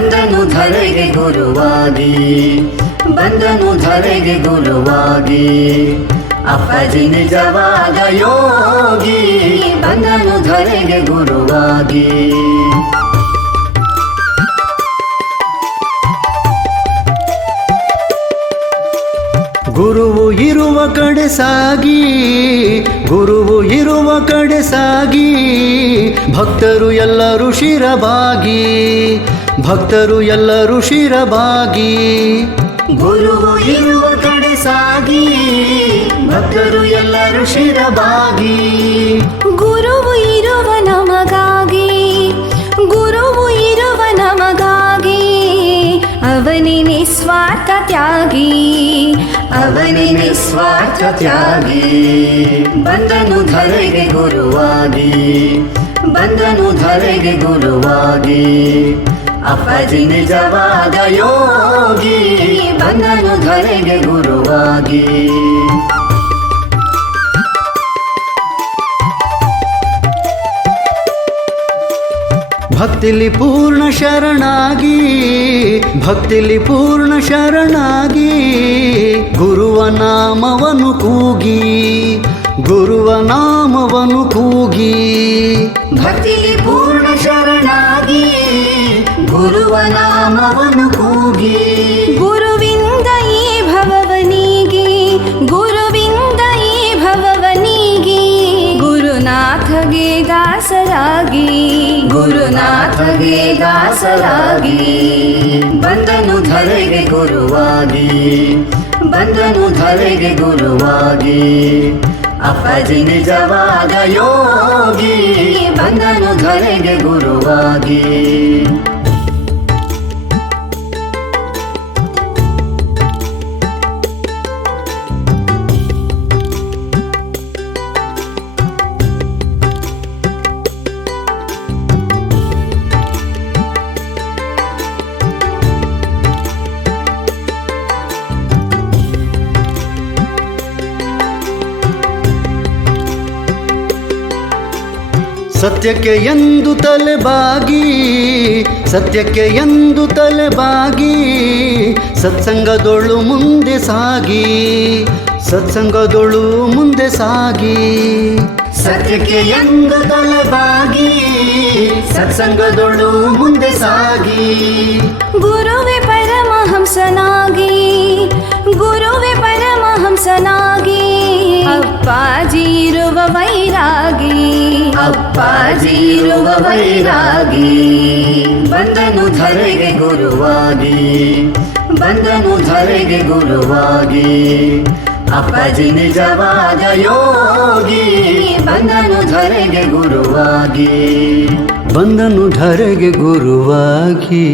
ಬಂದನು ಧರೆಗೆ ಗುರುವಾಗಿ, ಬಂದನು ಧರೆಗೆ ಗುರುವಾಗಿ, ಅಪ್ಪಾಜಿ ನಿಜವಾದ ಯೋಗಿ, ಬಂದನು ಧರೆಗೆ ಗುರುವಾಗಿ. ಗುರುವು ಇರುವ ಕಡೆ ಸಾಗಿ, ಗುರುವು ಇರುವ ಕಡೆ ಸಾಗಿ, ಭಕ್ತರು ಎಲ್ಲರೂ ಶಿರಬಾಗಿ, ಭಕ್ತರು ಎಲ್ಲರೂ ಶಿರಬಾಗಿ. ಗುರುವು ಇರುವ ಕಡೆ ಸಾಗಿ, ಭಕ್ತರು ಎಲ್ಲರೂ ಶಿರಬಾಗಿ. ಗುರುವು ಇರುವ ನಮಗಾಗಿ, ಗುರುವು ಇರುವ ನಮಗಾಗಿ, ಅವನೇ ನಿಸ್ವಾರ್ಥ ತ್ಯಾಗಿ, ಅವನೇ ನಿಸ್ವಾರ್ಥ ತ್ಯಾಗಿ. ಬಂದನು ಧರೆಗೆ ಗುರುವಾಗಿ, ಬಂದನು ಧರೆಗೆ ಗುರುವಾಗಿ, ಅಪ್ಪಾಜಿ ನಿಜವಾದ ಯೋಗಿ, ಬಂದನು ಧರೆಗೆ ಗುರುವಾಗಿ. ಭಕ್ತಿಲಿ ಪೂರ್ಣ ಶರಣಾಗಿ, ಭಕ್ತಿಲಿ ಪೂರ್ಣ ಶರಣಾಗಿ, ಗುರುವ ನಾಮವನ್ನು ಕೂಗಿ, ಗುರುವ ನಾಮವನ್ನು ಕೂಗಿ. ಭಕ್ತಿಲಿ ಪೂರ್ಣ ಶರಣಾಗಿ, ಗುರುವ ನಾಮವನ್ನು ಕೂಗಿ. ಗುರುವಿಂದ ಈ ಭವವನಿಗೆ, ಗುರುವಿಂದ ಈ ಭವವನಿಗೆ, ಗುರುನಾಥಗೆ ದಾಸರಾಗಿ, ಗುರುನಾಥಗೆ ದಾಸರಾಗಿ. ಬಂದನು ಧರೆಗೆ ಗುರುವಾಗಿ, ಬಂದನು ಧರೆಗೆ ಗುರುವಾಗಿ, ಅಪ್ಪಾಜಿ ನಿಜವಾದ ಯೋಗಿ, ಬಂದನು ಧರೆಗೆ ಗುರುವಾಗಿ. ಸತ್ಯಕ್ಕೆ ಎಂದು ತಲೆಬಾಗಿ, ಸತ್ಯಕ್ಕೆ ಎಂದು ತಲೆಬಾಗಿ, ಸತ್ಸಂಗದೊಳು ಮುಂದೆ ಸಾಗಿ, ಸತ್ಸಂಗದೊಳು ಮುಂದೆ ಸಾಗಿ. ಸತ್ಯಕ್ಕೆ ಎಂದು ತಲೆಬಾಗಿ, ಸತ್ಸಂಗದೊಳು ಮುಂದೆ ಸಾಗಿ. ಗುರುವೇ ಪರಮಹಂಸನಾಗಿ, ಗುರುವೇ ಪರಮಹಂಸನಾಗಿ, ಅಪ್ಪಾಜಿ ಇರುವ ವೈರಾಗಿ, ಅಪ್ಪಾಜಿ ಇರುವ ವೈರಾಗಿ. ಬಂದನು ಧರೆಗೆ ಗುರುವಾಗಿ, ಬಂದನು ಧರೆಗೆ ಗುರುವಾಗಿ, ಅಪ್ಪಾಜಿ ನಿಜವಾದ ಯೋಗಿ, ಬಂದನು ಧರೆಗೆ ಗುರುವಾಗಿ, ಬಂದನು ಧರೆಗೆ ಗುರುವಾಗಿ.